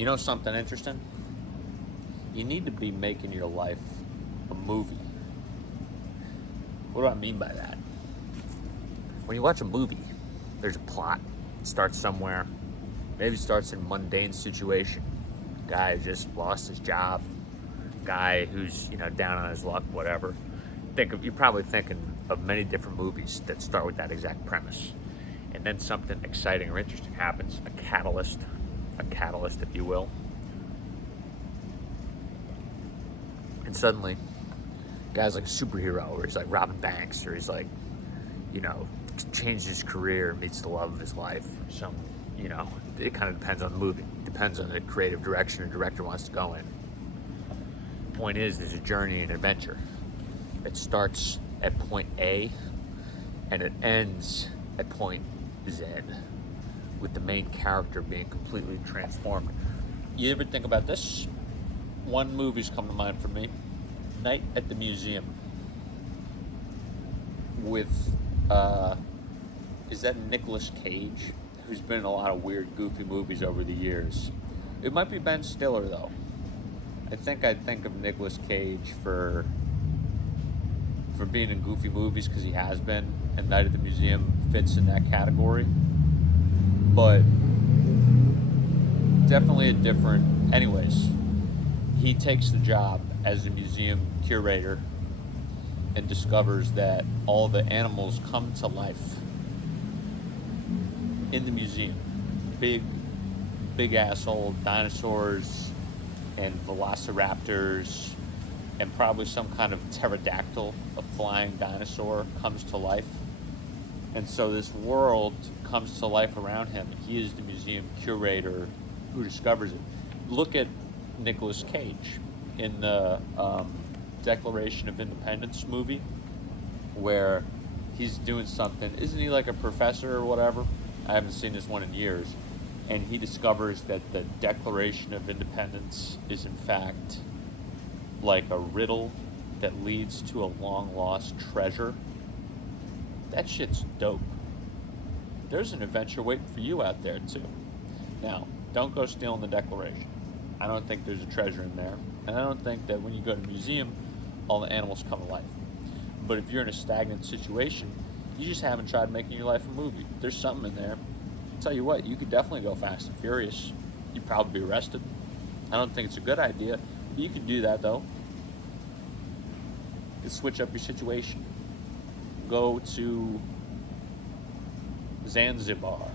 You know something interesting? You need to be making your life a movie. What do I mean by that? When you watch a movie, there's a plot. It starts somewhere. Maybe it starts in a mundane situation. Guy just lost his job. Guy who's, down on his luck, whatever. You're probably thinking of many different movies that start with that exact premise. And then something exciting or interesting happens, a catalyst, if you will. And suddenly, guy's like a superhero, or he's like Robin Banks, or he's like, changed his career, meets the love of his life. It kind of depends on the movie. It depends on the creative direction the director wants to go in. The point is, there's a journey and adventure. It starts at point A, and it ends at point Z, with the main character being completely transformed. You ever think about this? One movie's come to mind for me. Night at the Museum. With, is that Nicolas Cage? Who's been in a lot of weird, goofy movies over the years. It might be Ben Stiller, though. I think I'd think of Nicolas Cage for being in goofy movies, because he has been, and Night at the Museum fits in that category. But definitely a different... Anyways, he takes the job as a museum curator and discovers that all the animals come to life in the museum. Big asshole dinosaurs and velociraptors and probably some kind of pterodactyl, a flying dinosaur, comes to life. And so this world comes to life around him. He is the museum curator who discovers it. Look at Nicolas Cage in the Declaration of Independence movie, where he's doing something. Isn't he like a professor or whatever? I haven't seen this one in years. And he discovers that the Declaration of Independence is in fact like a riddle that leads to a long-lost treasure. That shit's dope. There's an adventure waiting for you out there, too. Now, don't go stealing the Declaration. I don't think there's a treasure in there. And I don't think that when you go to a museum, all the animals come to life. But if you're in a stagnant situation, you just haven't tried making your life a movie. There's something in there. I'll tell you what, you could definitely go Fast and Furious. You'd probably be arrested. I don't think it's a good idea, but you could do that, though. You could switch up your situation. Go to Zanzibar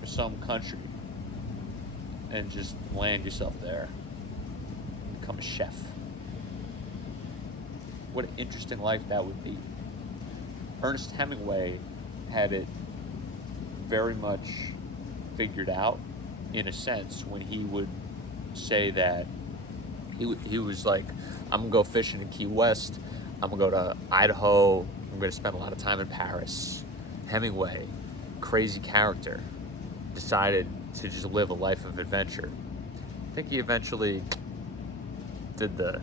or some country and just land yourself there. Become a chef. What an interesting life that would be. Ernest Hemingway had it very much figured out, in a sense, when he would say that he was like, I'm gonna go fishing in Key West, I'm gonna go to Idaho, I'm gonna spend a lot of time in Paris. Hemingway, crazy character, decided to just live a life of adventure. I think he eventually did the...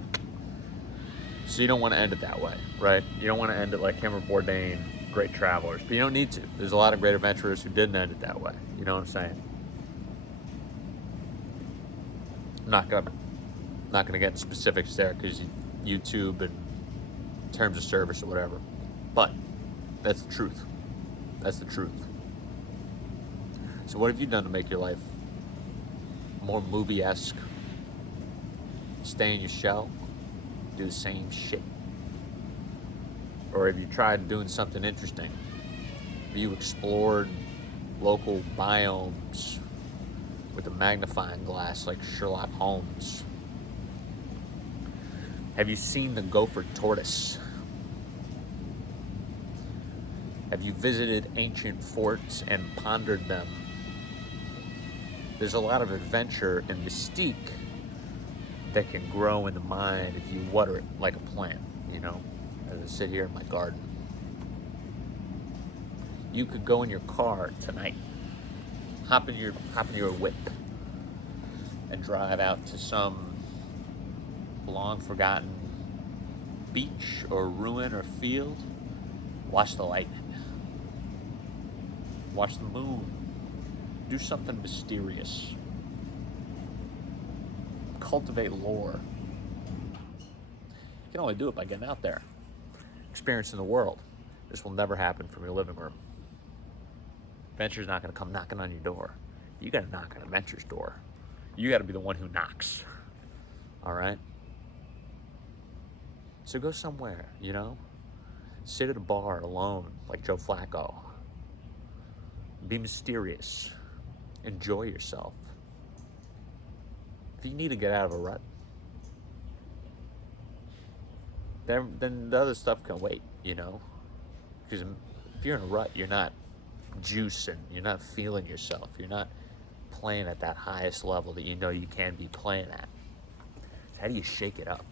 So you don't want to end it that way, right? You don't want to end it like him or Bourdain, great travelers, but you don't need to. There's a lot of great adventurers who didn't end it that way. You know what I'm saying? I'm not gonna get into specifics there, because YouTube and terms of service or whatever. But that's the truth. That's the truth. So what have you done to make your life more movie-esque? Stay in your shell? Do the same shit? Or have you tried doing something interesting? Have you explored local biomes with a magnifying glass like Sherlock Holmes? Have you seen the gopher tortoise? Have you visited ancient forts and pondered them? There's a lot of adventure and mystique that can grow in the mind if you water it like a plant, as I sit here in my garden. You could go in your car tonight, hop in your whip, and drive out to some long forgotten beach or ruin or field. Watch the lightning. Watch the moon. Do something mysterious. cultivate lore. You can only do it by getting out there, experiencing the world. This will never happen from your living room. Adventure's not going to come knocking on your door. You got to knock on Adventure's door. You got to be the one who knocks. All right? So go somewhere, you know? Sit at a bar alone like Joe Flacco. Be mysterious. Enjoy yourself. If you need to get out of a rut, then the other stuff can wait, you know? Because if you're in a rut, you're not juicing, you're not feeling yourself, you're not playing at that highest level that you know you can be playing at. So how do you shake it up?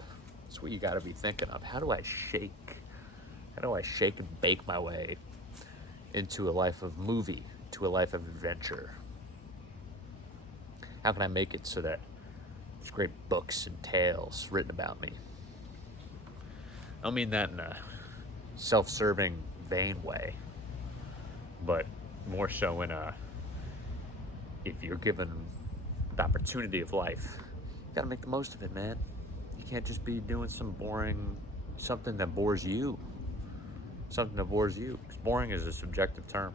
That's what you got to be thinking of. How do I shake and bake my way into a life of movie, to a life of adventure? How can I make it so that there's great books and tales written about me? I don't mean that in a self-serving, vain way, but more so in a, if you're given the opportunity of life, you gotta make the most of it, man. You can't just be doing something that bores you. Something that bores you. Because boring is a subjective term.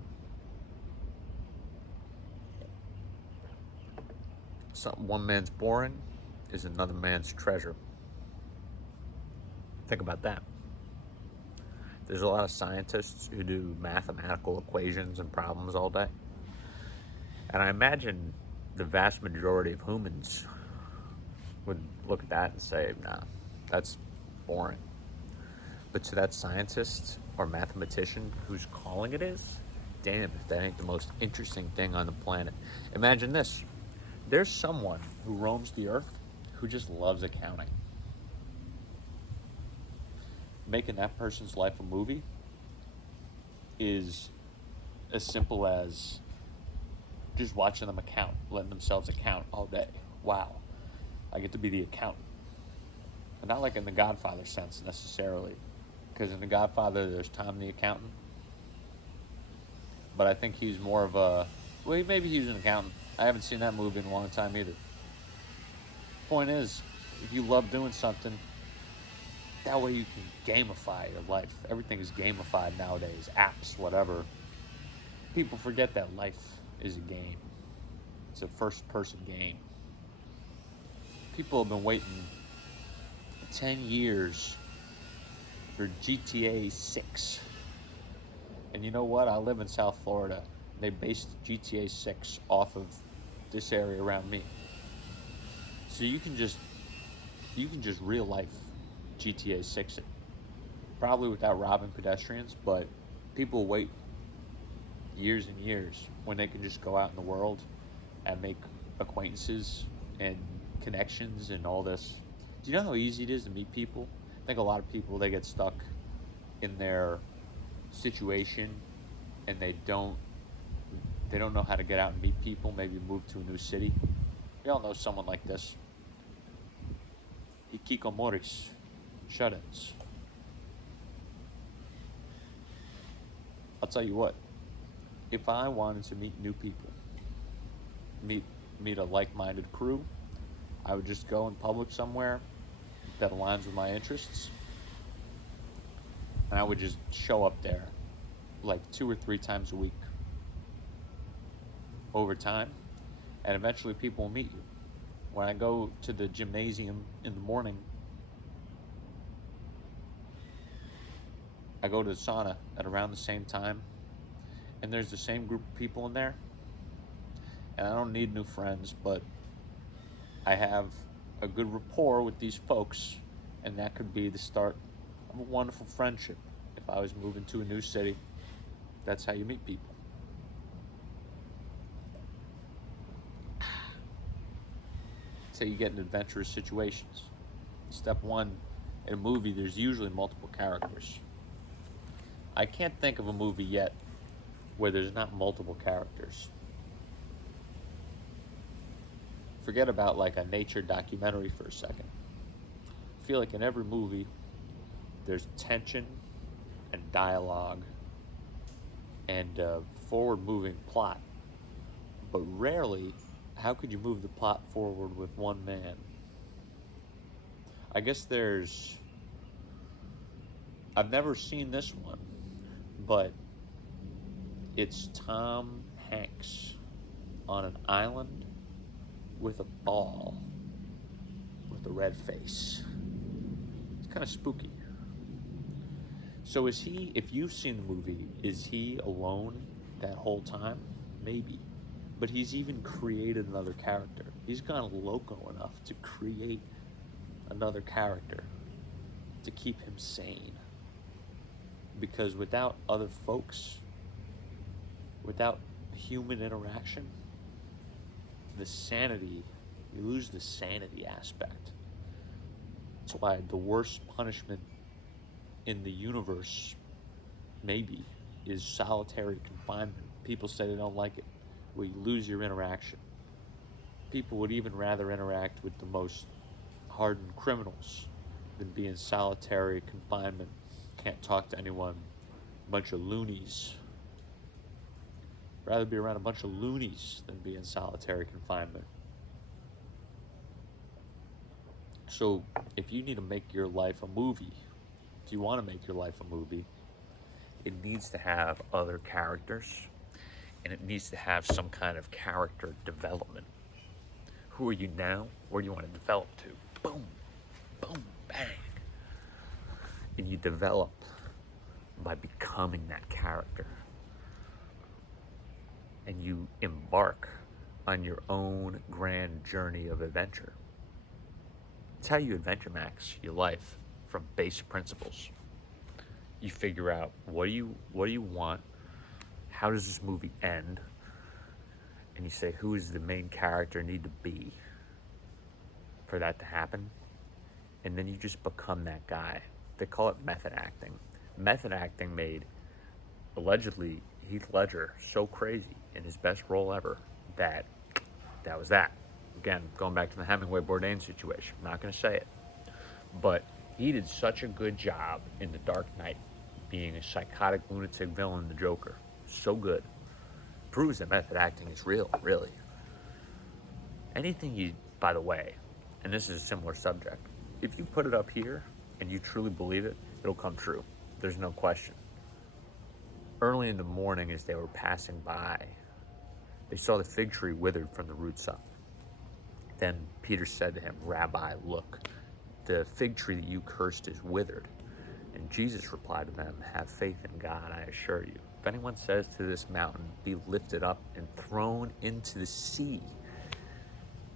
One man's boring is another man's treasure. Think about that. There's a lot of scientists who do mathematical equations and problems all day. And I imagine the vast majority of humans would look at that and say, nah, that's boring. But to that scientist or mathematician whose calling it is, damn if that ain't the most interesting thing on the planet. Imagine this. There's someone who roams the earth who just loves accounting. Making that person's life a movie is as simple as just watching them account, letting themselves account all day. Wow, I get to be the accountant. And not like in the Godfather sense necessarily, because in the Godfather there's Tom the accountant. But I think he's more of a, well, maybe he's an accountant. I haven't seen that movie in a long time either. Point is, if you love doing something, that way you can gamify your life. Everything is gamified nowadays, apps, whatever. People forget that life is a game. It's a first-person game. People have been waiting 10 years for GTA 6. And you know what? I live in South Florida. They based GTA 6 off of this area around me. So you can just real life GTA 6 it. Probably without robbing pedestrians, but people wait years and years when they can just go out in the world and make acquaintances and connections and all this. Do you know how easy it is to meet people? I think a lot of people, they get stuck in their situation and they don't know how to get out and meet people, maybe move to a new city. We all know someone like this. Hikikomoris, shut-ins. I'll tell you what, if I wanted to meet new people, meet a like-minded crew, I would just go in public somewhere that aligns with my interests, and I would just show up there like 2 or 3 times a week over time, and eventually people will meet you. When I go to the gymnasium in the morning, I go to the sauna at around the same time, and there's the same group of people in there, and I don't need new friends, but I have a good rapport with these folks, and that could be the start of a wonderful friendship. If I was moving to a new city, that's how you meet people. That's how you get in adventurous situations. Step 1, in a movie, there's usually multiple characters. I can't think of a movie yet where there's not multiple characters. Forget about like a nature documentary for a second. I feel like in every movie, there's tension and dialogue and a forward-moving plot. But rarely, how could you move the plot forward with one man? I guess there's, I've never seen this one, but it's Tom Hanks on an island with a ball with a red face. It's kind of spooky. So is he, if you've seen the movie, is he alone that whole time? Maybe. But he's even created another character. He's gone loco enough to create another character to keep him sane. Because without other folks, without human interaction, the sanity, you lose the sanity aspect. That's why the worst punishment in the universe, maybe, is solitary confinement. People say they don't like it, where you lose your interaction. People would even rather interact with the most hardened criminals than be in solitary confinement. Can't talk to anyone. A bunch of loonies. Rather be around a bunch of loonies than be in solitary confinement. So if you need to make your life a movie, if you want to make your life a movie, it needs to have other characters, and it needs to have some kind of character development. Who are you now? Where do you want to develop to? Boom, boom, bang. And you develop by becoming that character. And you embark on your own grand journey of adventure. It's how you adventure max your life from base principles. You figure out what do you want? How does this movie end? And you say, who is the main character need to be for that to happen? And then you just become that guy. They call it method acting. Method acting made, allegedly, Heath Ledger so crazy in his best role ever that was that. Again, going back to the Hemingway Bourdain situation. I'm not going to say it. But he did such a good job in The Dark Knight, being a psychotic lunatic villain, the Joker. So good. Proves that method acting is real, really. Anything you, by the way, and this is a similar subject, if you put it up here and you truly believe it, it'll come true. There's no question. Early in the morning, as they were passing by, they saw the fig tree withered from the roots up. Then Peter said to him, Rabbi, look, the fig tree that you cursed is withered. And Jesus replied to them, have faith in God, I assure you. If anyone says to this mountain, be lifted up and thrown into the sea,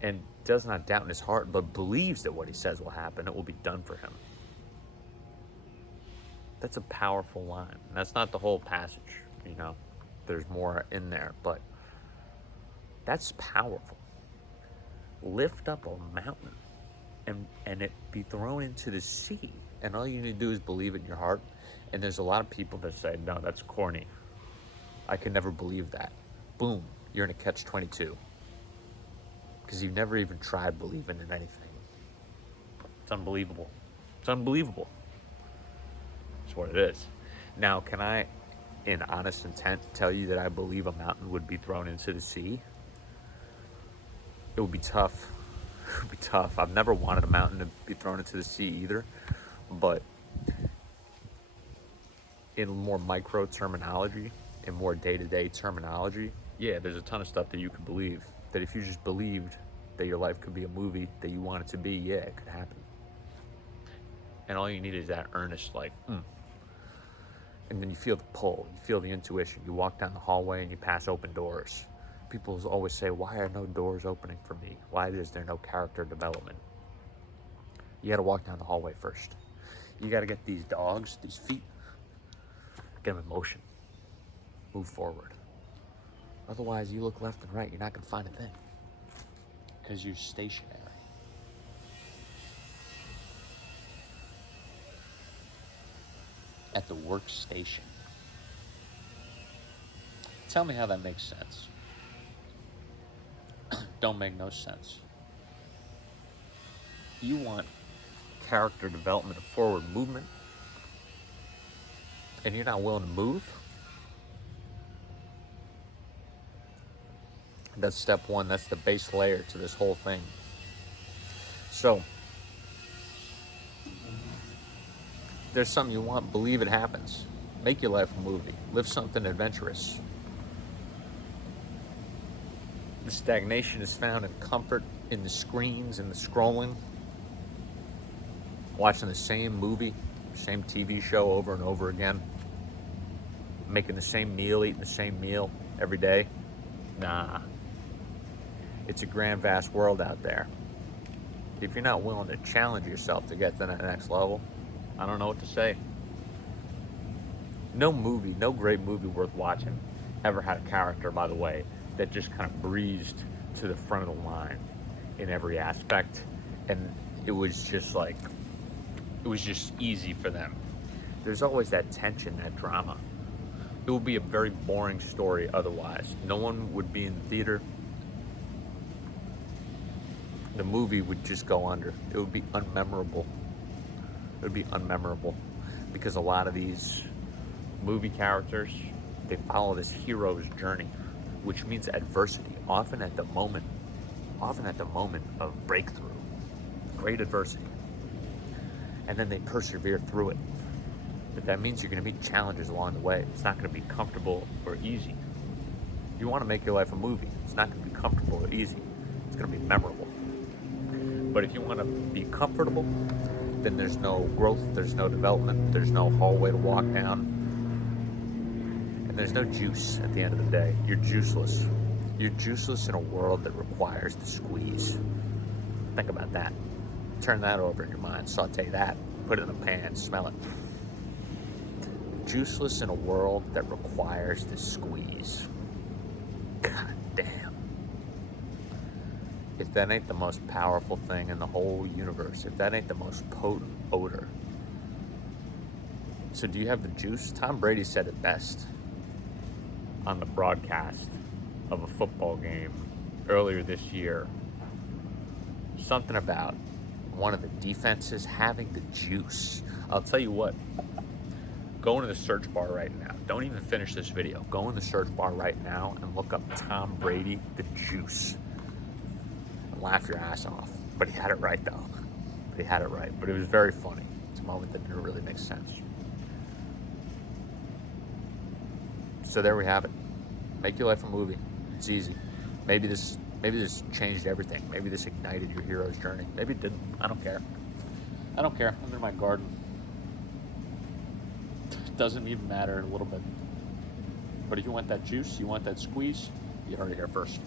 and does not doubt in his heart, but believes that what he says will happen, it will be done for him. That's a powerful line. And that's not the whole passage, you know. There's more in there, but that's powerful. Lift up a mountain and it be thrown into the sea. And all you need to do is believe it in your heart. And there's a lot of people that say, no, that's corny. I can never believe that. Boom, you're in a catch-22. Because you've never even tried believing in anything. It's unbelievable. It's unbelievable. That's what it is. Now, can I, in honest intent, tell you that I believe a mountain would be thrown into the sea? It would be tough. It would be tough. I've never wanted a mountain to be thrown into the sea either. But in more micro terminology, in more day-to-day terminology, yeah, there's a ton of stuff that you could believe. That if you just believed that your life could be a movie that you want it to be, yeah, it could happen. And all you need is that earnest, like, And then you feel the pull, you feel the intuition. You walk down the hallway and you pass open doors. People always say, why are no doors opening for me? Why is there no character development? You gotta walk down the hallway first. You gotta get these dogs, these feet, get them in motion. Move forward. Otherwise, you look left and right, you're not gonna find a thing. Because you're stationary. At the workstation. Tell me how that makes sense. Don't make no sense. You want character development and forward movement, and you're not willing to move? That's step one. That's the base layer to this whole thing. So, there's something you want, believe it happens. Make your life a movie. Live something adventurous. The stagnation is found in comfort, in the screens, in the scrolling, watching the same movie, same TV show over and over again, making the same meal, eating the same meal every day. Nah. It's a grand, vast world out there. If you're not willing to challenge yourself to get to that next level, I don't know what to say. No movie, no great movie worth watching ever had a character, by the way, that just kind of breezed to the front of the line in every aspect. And it was just like, it was just easy for them. There's always that tension, that drama. It would be a very boring story otherwise. No one would be in the theater. The movie would just go under. It would be unmemorable. It would be unmemorable because a lot of these movie characters, they follow this hero's journey, which means adversity, often at the moment of breakthrough, great adversity. And then they persevere through it. But that means you're going to meet challenges along the way. It's not going to be comfortable or easy. You want to make your life a movie. It's not going to be comfortable or easy. It's going to be memorable. But if you want to be comfortable, then there's no growth, there's no development, there's no hallway to walk down, and there's no juice at the end of the day. You're juiceless. You're juiceless in a world that requires the squeeze. Think about that. Turn that over in your mind, saute that, put it in a pan, smell it. Juiceless in a world that requires the squeeze. God damn. If that ain't the most powerful thing in the whole universe, if that ain't the most potent odor. So do you have the juice? Tom Brady said it best on the broadcast of a football game earlier this year. Something about one of the defenses having the juice. I'll tell you what, go into the search bar right now. Don't even finish this video. Go in the search bar right now and look up Tom Brady, the juice. Laugh your ass off. But he had it right, though. He had it right. But it was very funny. It's a moment that didn't really make sense. So there we have it. Make your life a movie. It's easy. Maybe this changed everything. Maybe this ignited your hero's journey. Maybe it didn't. I don't care. I don't care. I'm in my garden. Doesn't even matter a little bit. But if you want that juice, you want that squeeze, you heard it here first.